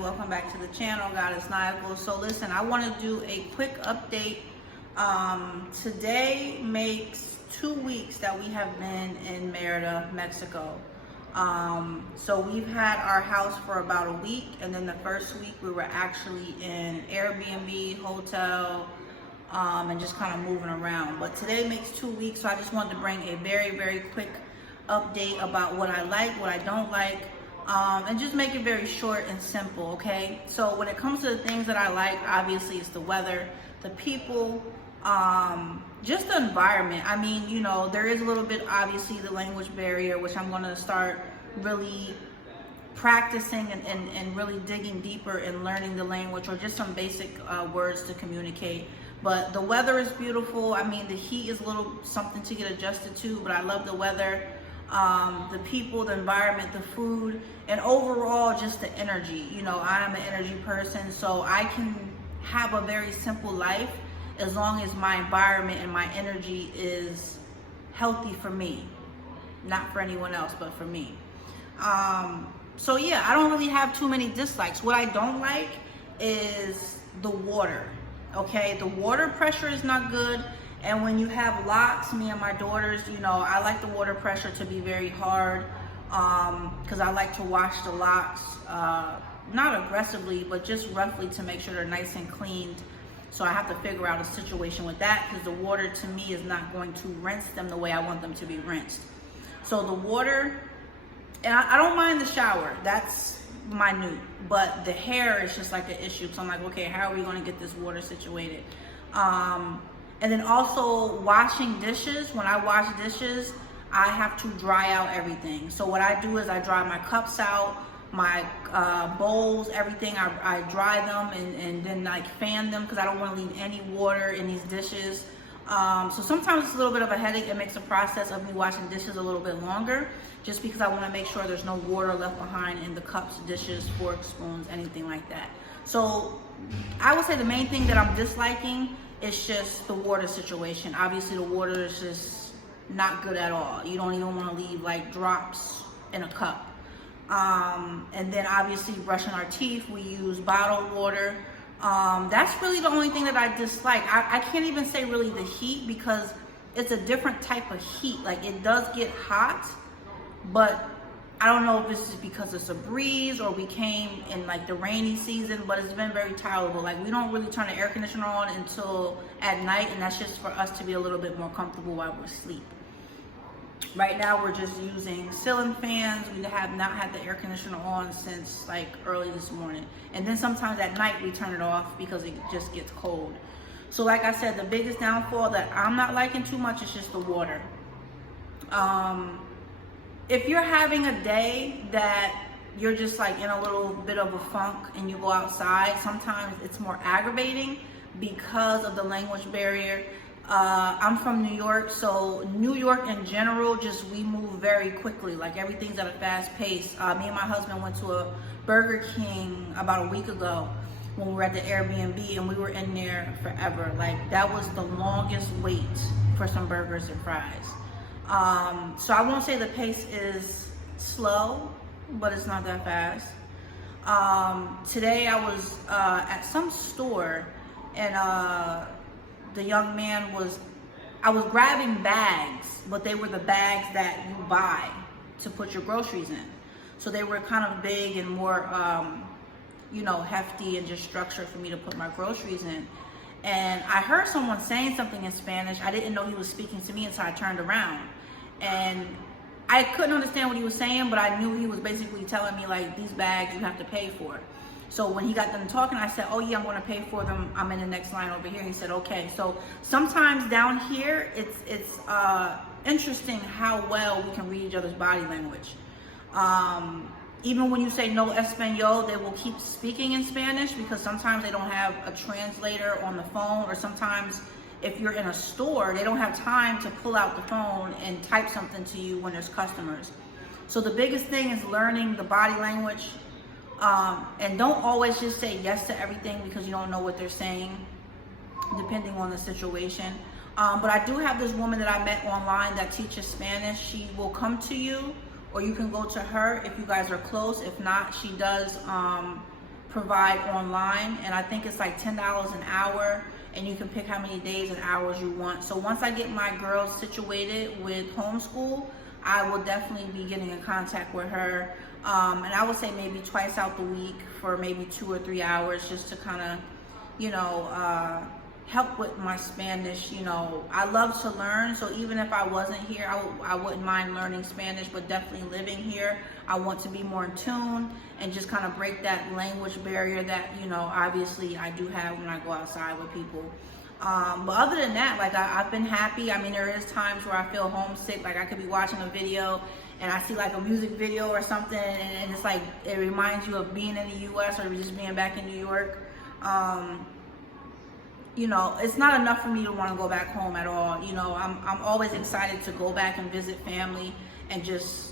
welcome back to the channel. God is Niagara. So listen, I want to do a quick update. Today makes 2 weeks that we have been in Merida, Mexico. So we've had our house for about a week, and then the first week we were actually in Airbnb, hotel, and just kind of moving around. But today makes 2 weeks, so I just wanted to bring a very, very quick update about what I like, what I don't like, and just make it very short and simple, okay? So when it comes to the things that I like, obviously it's the weather, the people, just the environment. I mean, you know, there is a little bit, obviously, the language barrier, which I'm going to start really practicing and really digging deeper and learning the language, or just some basic words to communicate. But the weather is beautiful. I mean, the heat is a little something to get adjusted to, but I love the weather. The people, the environment, the food, and overall just the energy. You know, I am an energy person, so I can have a very simple life as long as my environment and my energy is healthy for me, not for anyone else, but for me. So yeah, I don't really have too many dislikes. What I don't like is the water. Okay, the water pressure is not good. And when you have locks, me and my daughters, you know, I like the water pressure to be very hard, because I like to wash the locks, not aggressively, but just roughly to make sure they're nice and cleaned. So I have to figure out a situation with that, because the water to me is not going to rinse them the way I want them to be rinsed. So the water, and I don't mind the shower, that's minute, but the hair is just like an issue. So I'm like, okay, how are we going to get this water situated? And then also washing dishes. When I wash dishes, I have to dry out everything. So what I do is I dry my cups out, my bowls, everything. I dry them and then like fan them, because I don't want to leave any water in these dishes. So sometimes it's a little bit of a headache. It makes the process of me washing dishes a little bit longer, just because I want to make sure there's no water left behind in the cups, dishes, forks, spoons, anything like that. So I would say the main thing that I'm disliking is just the water situation. Obviously the water is just not good at all. You don't even want to leave like drops in a cup. And then obviously brushing our teeth, we use bottled water. That's really the only thing that I dislike. I can't even say really the heat, because it's a different type of heat. Like, it does get hot, but I don't know if this is because it's a breeze or we came in like the rainy season, but it's been very tolerable. Like, we don't really turn the air conditioner on until at night, and that's just for us to be a little bit more comfortable while we're asleep. Right now we're just using ceiling fans. We have not had the air conditioner on since like early this morning. And then sometimes at night we turn it off because it just gets cold. So like I said, the biggest downfall that I'm not liking too much is just the water. If you're having a day that you're just like in a little bit of a funk and you go outside, sometimes it's more aggravating because of the language barrier. I'm from New York, so New York in general, just we move very quickly. Like, everything's at a fast pace. Me and my husband went to a Burger King about a week ago when we were at the Airbnb, and we were in there forever. Like, that was the longest wait for some burgers and fries. So I won't say the pace is slow, but it's not that fast. Today I was at some store, and the young man I was grabbing bags, but they were the bags that you buy to put your groceries in. So they were kind of big and more, you know, hefty and just structured for me to put my groceries in. And I heard someone saying something in Spanish. I didn't know he was speaking to me until I turned around. And I couldn't understand what he was saying, but I knew he was basically telling me, like, these bags you have to pay for. So when he got done talking, I said, oh yeah, I'm gonna pay for them. I'm in the next line over here. He said, okay. So sometimes down here, it's interesting how well we can read each other's body language. Even when you say no Espanol, they will keep speaking in Spanish, because sometimes they don't have a translator on the phone, or sometimes if you're in a store, they don't have time to pull out the phone and type something to you when there's customers. So the biggest thing is learning the body language. And don't always just say yes to everything, because you don't know what they're saying, depending on the situation. But I do have this woman that I met online that teaches Spanish. She will come to you, or you can go to her if you guys are close. If not, she does provide online, and I think it's like $10 an hour, and you can pick how many days and hours you want. So once I get my girls situated with homeschool, I will definitely be getting in contact with her, and I would say maybe twice out the week for maybe 2 or 3 hours, just to kind of, you know, help with my Spanish. You know, I love to learn, so even if I wasn't here, I wouldn't mind learning Spanish, but definitely living here, I want to be more in tune and just kind of break that language barrier that, you know, obviously I do have when I go outside with people. But other than that, like I've been happy. I mean, there is times where I feel homesick, like I could be watching a video and I see like a music video or something, and it's like, it reminds you of being in the US or just being back in New York. You know, it's not enough for me to want to go back home at all. You know, I'm always excited to go back and visit family and just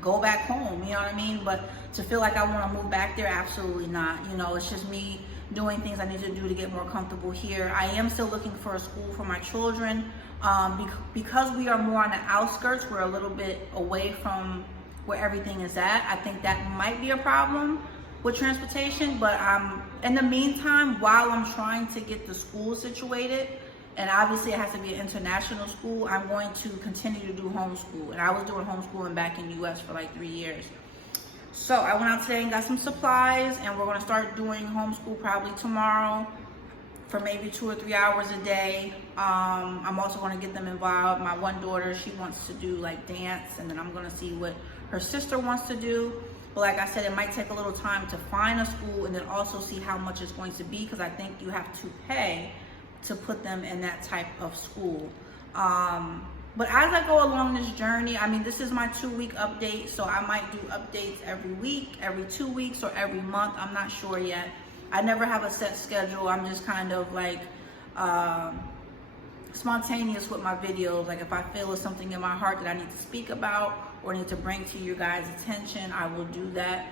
go back home, you know what I mean? But to feel like I want to move back there, absolutely not. You know, it's just me doing things I need to do to get more comfortable here. I am still looking for a school for my children. Because we are more on the outskirts, we're a little bit away from where everything is at. I think that might be a problem with transportation, but in the meantime, while I'm trying to get the school situated, and obviously it has to be an international school, I'm going to continue to do homeschool. And I was doing homeschooling back in the US for like 3 years. So I went out today and got some supplies, and we're gonna start doing homeschool probably tomorrow for maybe 2 or 3 hours a day. I'm also gonna get them involved. My one daughter, she wants to do like dance, and then I'm gonna see what her sister wants to do. But like I said, it might take a little time to find a school, and then also see how much it's going to be, because I think you have to pay to put them in that type of school. But as I go along this journey, I mean, this is my 2-week update, so I might do updates every week, every 2 weeks, or every month. I'm not sure yet. I never have a set schedule. I'm just kind of like spontaneous with my videos. Like if I feel there's something in my heart that I need to speak about or need to bring to you guys' attention, I will do that.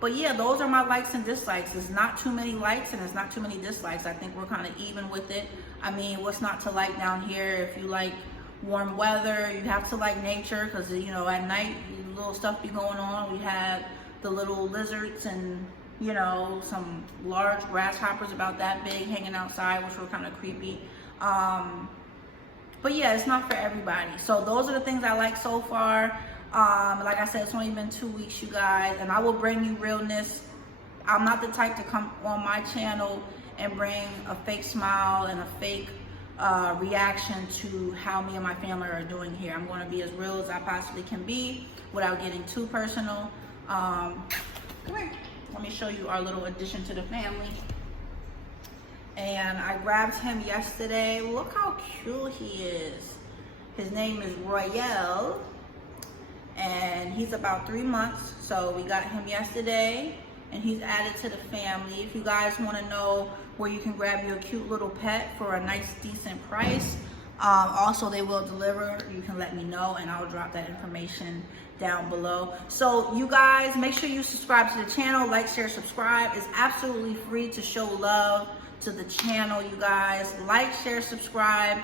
But yeah, those are my likes and dislikes. There's not too many likes and there's not too many dislikes. I think we're kind of even with it. I mean, what's not to like down here? If you like warm weather, you have to like nature, because, you know, at night, little stuff be going on. We had the little lizards and, you know, some large grasshoppers about that big hanging outside, which were kind of creepy. But yeah, it's not for everybody. So those are the things I like so far. Like I said, it's only been 2 weeks, you guys, and I will bring you realness. I'm not the type to come on my channel and bring a fake smile and a fake reaction to how me and my family are doing here. I'm going to be as real as I possibly can be without getting too personal. Come here. Let me show you our little addition to the family. And I grabbed him yesterday. Look how cute he is. His name is Royale, and he's about 3 months. So we got him yesterday, and he's added to the family. If you guys want to know where you can grab your cute little pet for a nice, decent price, also they will deliver. You can let me know, and I'll drop that information down below. So you guys, make sure you subscribe to the channel, like, share, subscribe. It's absolutely free to show love to the channel, you guys. Like, share, subscribe.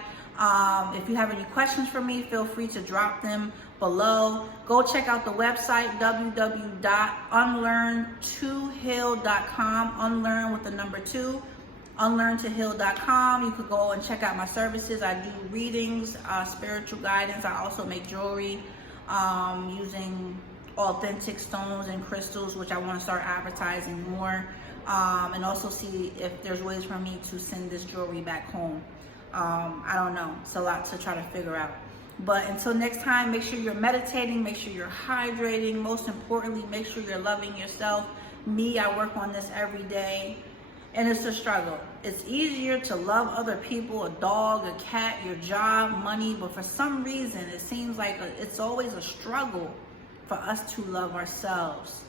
If you have any questions for me, feel free to drop them below. Go check out the website, www.unlearn2heal.com. Unlearn with the number 2. Unlearn2heal.com. You could go and check out my services. I do readings, spiritual guidance. I also make jewelry using authentic stones and crystals, which I want to start advertising more, and also see if there's ways for me to send this jewelry back home. I don't know. It's a lot to try to figure out. But until next time, make sure you're meditating, make sure you're hydrating. Most importantly, make sure you're loving yourself. Me, I work on this every day, and it's a struggle. It's easier to love other people, a dog, a cat, your job, money, but for some reason, it seems like it's always a struggle for us to love ourselves.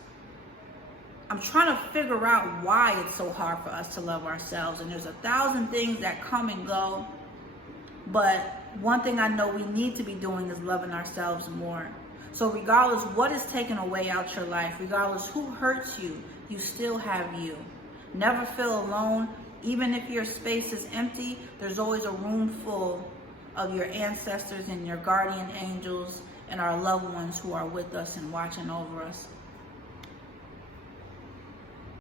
I'm trying to figure out why it's so hard for us to love ourselves, and there's 1,000 things that come and go, but one thing I know we need to be doing is loving ourselves more. So regardless what is taken away out your life, regardless who hurts you, you still have you. Never feel alone. Even if your space is empty, there's always a room full of your ancestors and your guardian angels and our loved ones who are with us and watching over us.